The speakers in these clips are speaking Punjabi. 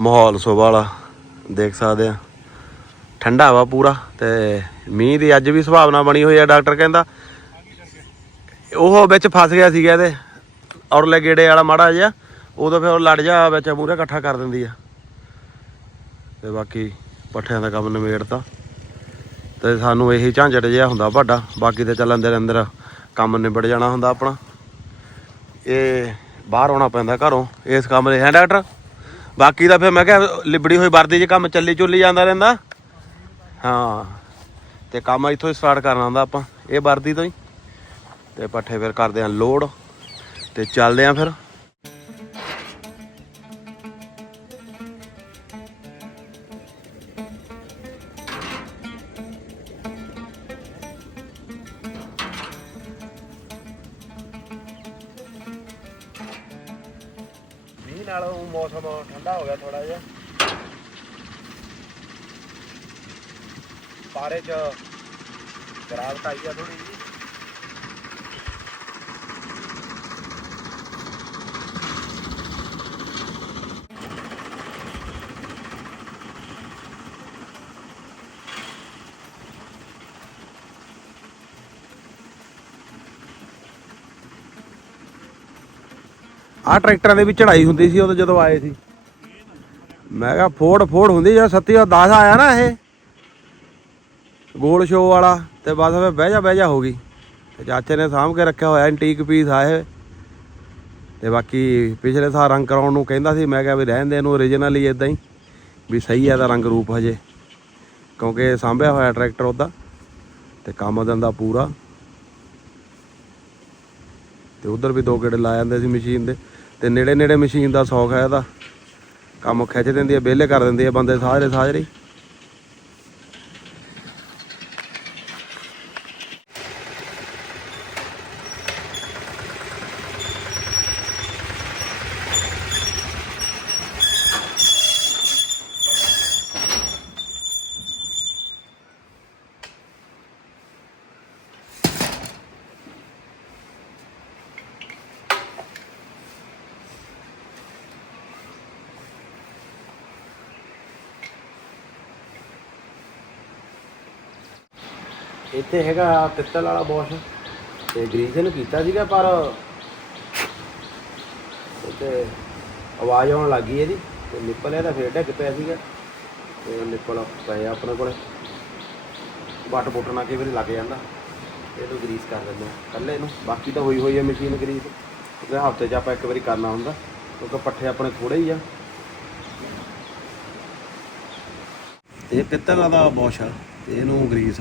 माहौल सुबह वाला देख सकते हैं, ठंडा वा पूरा। तो मीह की अज भी संभावना बनी हुई है। डॉक्टर कहता वो बिच फस गया सीगा ते औरले गेड़े वाला माड़ा जिहा, उदों फिर लड़ जा बिच मूहरे इकट्ठा कर दिंदी है। ते बाकी पट्ठियां दा काम निबेड़ता ते सानू यही झांझट जिहा हुंदा वड्डा, बाकी तो चल अंदर अंदर काम निबड़ जाना हुंदा अपना। ये बाहर आना पैंदा घरों इस काम दे, है डॉक्टर? बाकी तो फिर मैं क्या लिबड़ी हुई वर्दी च काम चली चुली जाता रहिंदा। हाँ तो काम इत्थों स्टार्ट करना हुंदा आपां, ये वर्दी तो ही। तो पट्ठे फिर करदे आं लोड ते चलदे आं फिर। मौसम ठंडा हो गया थोड़ा जिहा, पारे च गिरावट आई है थोड़ी जी। ਆਹ ਟਰੈਕਟਰਾਂ ਦੇ ਵੀ ਚੜਾਈ ਹੁੰਦੀ ਸੀ ਉਦੋਂ ਜਦੋਂ ਆਏ ਸੀ। ਮੈਂ ਕਿਹਾ ਫੋੜ ਹੁੰਦੀ ਜਦੋਂ 3710 ਆਇਆ ਨਾ ਇਹ ਗੋਲ ਸ਼ੋ ਵਾਲਾ, ਤੇ ਬਸ ਫਿਰ ਬਹਿ ਜਾ ਹੋ ਗਈ। ਤੇ ਚਾਚੇ ਨੇ ਸਾਂਭ ਕੇ ਰੱਖਿਆ ਹੋਇਆ ਐਂਟੀਕ ਪੀਸ ਆਏ। ਤੇ ਬਾਕੀ ਪਿਛਲੇ ਸਾਲ ਰੰਗ ਕਰਾਉਣ ਨੂੰ ਕਹਿੰਦਾ ਸੀ, ਮੈਂ ਕਿਹਾ ਵੀ ਰਹਿਣ ਦੇ ਇਹਨੂੰ ਓਰੀਜਨਲ ਹੀ ਇੱਦਾਂ ਹੀ ਵੀ ਸਹੀ ਹੈ ਇਹਦਾ ਰੰਗ ਰੂਪ ਹਜੇ, ਕਿਉਂਕਿ ਸਾਂਭਿਆ ਹੋਇਆ ਟਰੈਕਟਰ ਉਹਦਾ ਤੇ ਕੰਮ ਦਿੰਦਾ ਪੂਰਾ। ਤੇ ਉਧਰ ਵੀ 2 ਗੇੜੇ ਲਾ ਜਾਂਦੇ ਸੀ ਮਸ਼ੀਨ ਦੇ, ਤੇ ਨੇੜੇ ਨੇੜੇ ਮਸ਼ੀਨ ਦਾ ਸੌਖ ਹੈ ਇਹਦਾ, ਕੰਮ ਖਿੱਚ ਦਿੰਦੀ ਹੈ, ਵਿਹਲੇ ਕਰ ਦਿੰਦੀ ਹੈ ਬੰਦੇ ਸਾਜਰੇ। ਇੱਥੇ ਹੈਗਾ ਪਿੱਤਲ ਵਾਲਾ ਬੋਸ਼, ਤੇ ਗਰੀਸ ਇਹਨੂੰ ਕੀਤਾ ਸੀਗਾ, ਪਰ ਉੱਤੇ ਆਵਾਜ਼ ਆਉਣ ਲੱਗ ਗਈ ਇਹਦੀ, ਤੇ ਨਿੱਪਲ ਇਹਦਾ ਫੇਰ ਡਿੱਗ ਪਿਆ ਸੀਗਾ। ਤੇ ਨਿੱਪਲ ਪਏ ਆਪਣੇ ਕੋਲ, ਵੱਟ ਪੁੱਟਣਾ ਕਈ ਵਾਰੀ ਲੱਗ ਜਾਂਦਾ, ਇਹਨੂੰ ਗਰੀਸ ਕਰ ਦਿੰਦੇ ਹਾਂ ਇਕੱਲੇ ਨੂੰ। ਬਾਕੀ ਤਾਂ ਹੋਈ ਹੈ ਮਸ਼ੀਨ ਗਰੀਸ, ਉਹਦੇ ਹਫ਼ਤੇ 'ਚ ਆਪਾਂ 1 ਵਾਰੀ ਕਰਨਾ ਹੁੰਦਾ, ਕਿਉਂਕਿ ਪੱਠੇ ਆਪਣੇ ਥੋੜ੍ਹੇ ਹੀ ਆ। ਇਹ ਪਿੱਤਲ ਦਾ ਬੋਸ਼ ਆ, ਤੇ ਇਹਨੂੰ ਗਰੀਸ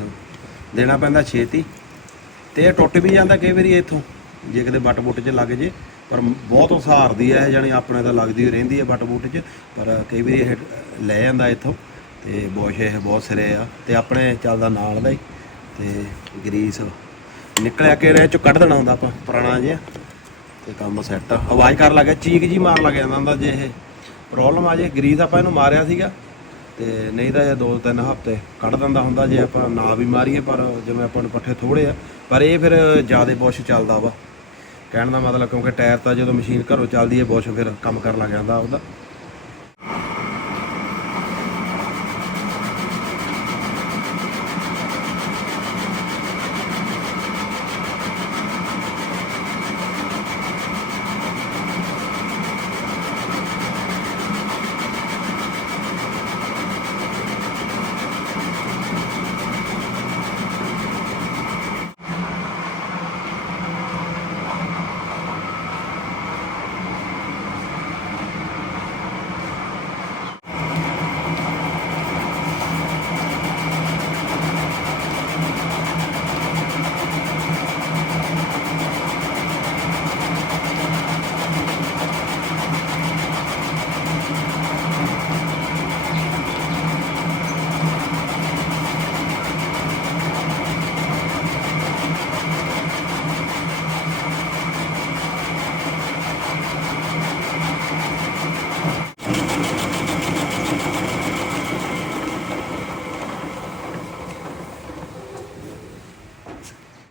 ਦੇਣਾ ਪੈਂਦਾ ਛੇਤੀ, ਤੇ ਇਹ ਟੁੱਟ ਵੀ ਜਾਂਦਾ ਕਈ ਵਾਰੀ ਇੱਥੋਂ ਜੇ ਕਿਤੇ ਵੱਟ ਬੁੱਟ 'ਚ ਲੱਗ ਜੇ, ਪਰ ਬਹੁਤ ਉਸਾਰਦੀ ਹੈ ਜਾਣੀ ਆਪਣੇ ਤਾਂ ਲੱਗਦੀ ਰਹਿੰਦੀ ਹੈ ਵੱਟ ਬੁੱਟ 'ਚ, ਪਰ ਕਈ ਵਾਰੀ ਇਹ ਲੈ ਜਾਂਦਾ ਇੱਥੋਂ। ਤੇ ਬੋਸ਼ ਇਹ ਬਹੁਤ ਸਿਰੇ ਆ, ਤੇ ਆਪਣੇ ਚੱਲਦਾ ਨਾਲ ਦਾ ਹੀ। ਤੇ ਗਰੀਸ ਨਿਕਲਿਆ ਕਿ ਇਹ 'ਚੋਂ ਕੱਢ ਦੇਣਾ ਹੁੰਦਾ ਆਪਾਂ ਪੁਰਾਣਾ ਜਿਹਾ, ਤੇ ਕੰਮ ਸੈੱਟ। ਆਵਾਜ਼ ਕਰਨ ਲੱਗ ਗਿਆ, ਚੀਕ ਜੀ ਮਾਰ ਲੱਗ ਜਾਂਦਾ ਹੁੰਦਾ ਜੇ ਇਹ ਪ੍ਰੋਬਲਮ ਆ ਜੇ। ਗਰੀਸ ਆਪਾਂ ਇਹਨੂੰ ਮਾਰਿਆ ਸੀਗਾ, ਤੇ ਨਹੀਂ ਤਾਂ ਇਹ 2-3 ਹਫ਼ਤੇ ਕੱਢ ਦਿੰਦਾ ਹੁੰਦਾ ਜੇ ਆਪਾਂ ਨਾ ਵੀ ਮਾਰੀਏ, ਪਰ ਜਿਵੇਂ ਆਪਾਂ ਨੂੰ ਪੱਠੇ ਥੋੜ੍ਹੇ ਆ। ਪਰ ਇਹ ਫਿਰ ਜ਼ਿਆਦਾ ਬੁਸ਼ ਚੱਲਦਾ ਵਾ, ਕਹਿਣ ਦਾ ਮਤਲਬ, ਕਿਉਂਕਿ ਟਾਇਰ ਤਾਂ ਜਦੋਂ ਮਸ਼ੀਨ ਘਰੋਂ ਚੱਲਦੀ ਹੈ ਬੁਸ਼ ਫਿਰ ਕੰਮ ਕਰਨ ਲੱਗ ਜਾਂਦਾ ਉਹਦਾ।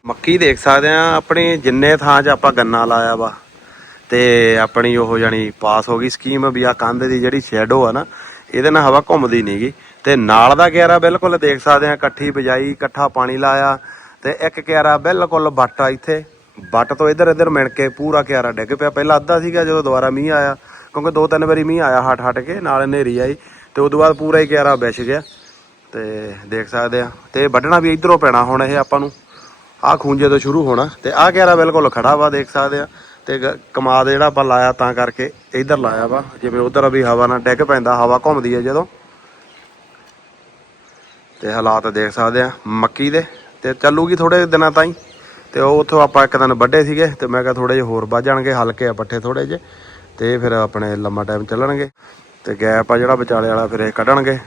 ਮੱਕੀ ਦੇਖ ਸਕਦੇ ਆ ਆਪਣੀ, ਜਿੰਨੇ ਥਾਂ 'ਚ ਆਪਾਂ ਗੰਨਾ ਲਾਇਆ ਵਾ ਤੇ ਆਪਣੀ ਉਹ ਜਾਨੀ ਪਾਸ ਹੋ ਗਈ ਸਕੀਮ ਵੀ ਆ ਕੰਧ ਦੀ ਜਿਹੜੀ ਸ਼ੈਡੋ ਆ ਨਾ ਇਹਦੇ ਨਾਲ ਹਵਾ ਘੁੰਮਦੀ ਨਹੀਂਗੀ। ਤੇ ਨਾਲ ਦਾ ਕਿਆਰਾ ਬਿਲਕੁਲ ਦੇਖ ਸਕਦੇ ਆ ਇਕੱਠੀ ਬਿਜਾਈ, ਇਕੱਠਾ ਪਾਣੀ ਲਾਇਆ ਤੇ ਇੱਕ ਕਿਆਰਾ ਬਿਲਕੁਲ ਵੱਟ ਆ ਇੱਥੇ, ਵੱਟ ਤੋਂ ਇੱਧਰ ਇੱਧਰ ਮਿਣ ਕੇ ਪੂਰਾ ਕਿਆਰਾ ਡਿੱਗ ਪਿਆ। ਪਹਿਲਾਂ ਅੱਧਾ ਸੀਗਾ, ਜਦੋਂ ਦੁਬਾਰਾ ਮੀਂਹ ਆਇਆ, ਕਿਉਂਕਿ 2-3 ਵਾਰੀ ਮੀਂਹ ਆਇਆ ਹਟ ਕੇ, ਨਾਲ ਹਨੇਰੀ ਆਈ ਤੇ ਉਦੋਂ ਬਾਅਦ ਪੂਰਾ ਹੀ ਕਿਆਰਾ ਵਿਛ ਗਿਆ। ਤੇ ਦੇਖ ਸਕਦੇ ਆ ਤੇ ਵੱਢਣਾ ਵੀ ਇਧਰੋਂ ਪੈਣਾ ਹੁਣ ਇਹ ਆਪਾਂ ਨੂੰ, ਆਹ ਖੂੰਜੇ ਤੋਂ ਸ਼ੁਰੂ ਹੋਣਾ ਤੇ ਆਹ ਕਿਆਰਾ ਬਿਲਕੁਲ ਖੜਾ ਵਾ ਦੇਖ ਸਕਦੇ ਆ। ਤੇ ਕਮਾਦ ਜਿਹੜਾ ਆਪਾਂ ਲਾਇਆ ਤਾਂ ਕਰਕੇ ਇੱਧਰ ਲਾਇਆ ਵਾ, ਜਿਵੇਂ ਉਧਰ ਵੀ ਹਵਾ ਨਾਲ ਡਿੱਗ ਪੈਂਦਾ, ਹਵਾ ਘੁੰਮਦੀ ਹੈ ਜਦੋਂ। ਤੇ ਹਾਲਾਤ ਦੇਖ ਸਕਦੇ ਆ ਮੱਕੀ ਦੇ, ਤੇ ਚੱਲੂਗੀ ਥੋੜੇ ਦਿਨਾਂ ਤਾਈਂ। ਤੇ ਉਹ ਉੱਥੋਂ ਆਪਾਂ ਇੱਕ ਦਿਨ ਵੱਢੇ ਸੀਗੇ ਤੇ ਮੈਂ ਕਿਹਾ ਥੋੜੇ ਜਿਹੇ ਹੋਰ ਵੱਢ ਜਾਣਗੇ, ਹਲਕੇ ਆ ਪੱਠੇ ਥੋੜੇ ਜਿਹੇ, ਤੇ ਫਿਰ ਆਪਣੇ ਲੰਮਾ ਟਾਈਮ ਚੱਲਣਗੇ। ਤੇ ਗੈਪ ਆ ਜਿਹੜਾ ਵਿਚਾਲੇ ਵਾਲਾ ਫਿਰ ਇਹ ਕੱਢਣਗੇ।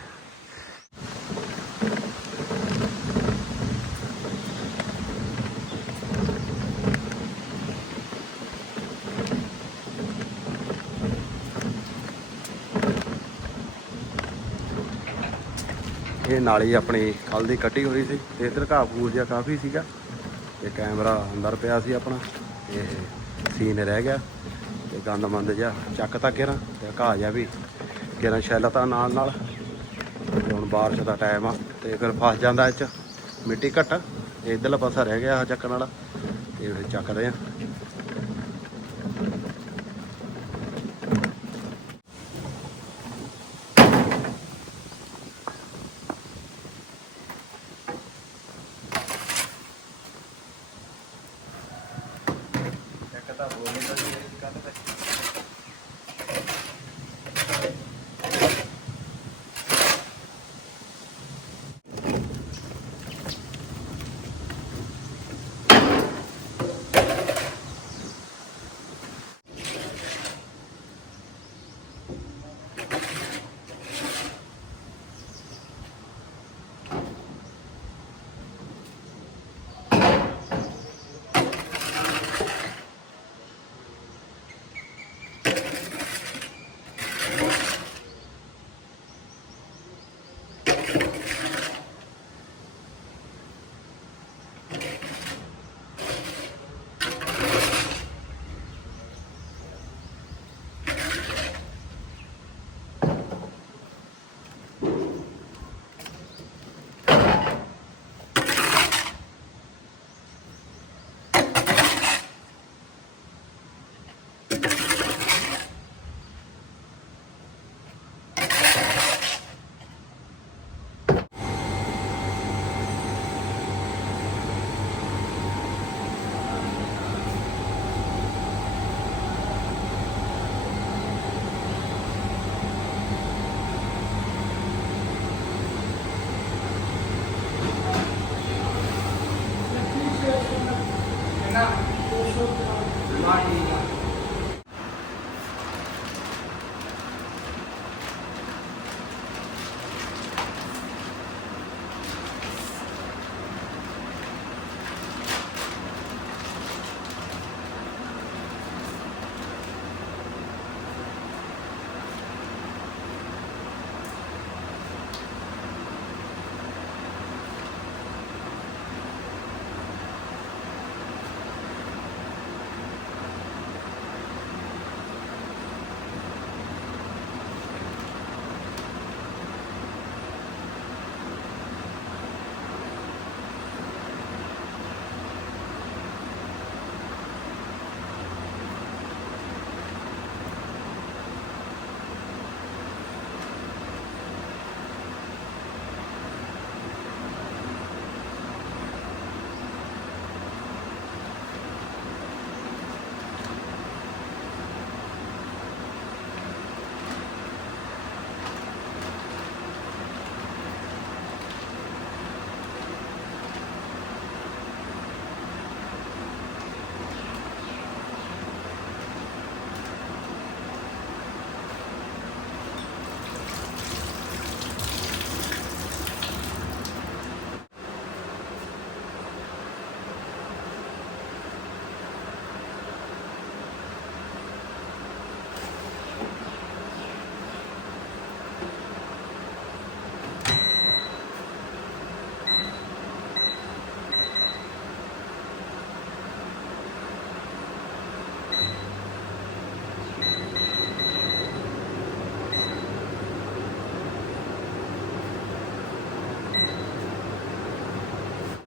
ਇਹ ਨਾਲੀ ਆਪਣੀ ਕੱਲ ਦੀ ਕੱਟੀ ਹੋਈ ਸੀ ਤੇ ਇੱਧਰ ਘਾਹ ਫੂਸ ਜਿਹਾ ਕਾਫੀ ਸੀਗਾ ਤੇ ਕੈਮਰਾ ਅੰਦਰ ਪਿਆ ਸੀ ਆਪਣਾ, ਇਹ ਸੀਨ ਰਹਿ ਗਿਆ ਤੇ ਗੰਦ ਮੰਦ ਜਿਹਾ ਚੱਕ ਤਾ ਘੇਰਾ ਤੇ ਘਾਹ ਜਿਹਾ ਵੀ ਘੇਰਾ ਛੈਲ ਤਾਂ ਨਾਲ ਨਾਲ। ਤੇ ਹੁਣ ਬਾਰਿਸ਼ ਦਾ ਟਾਈਮ ਆ ਤੇ ਫਿਰ ਫਸ ਜਾਂਦਾ ਇਹ 'ਚ ਮਿੱਟੀ ਘੱਟ, ਤੇ ਇੱਧਰਲਾ ਪਾਸਾ ਰਹਿ ਗਿਆ ਚੱਕਣ ਵਾਲਾ ਤੇ ਫਿਰ ਚੱਕਦੇ ਆ। Not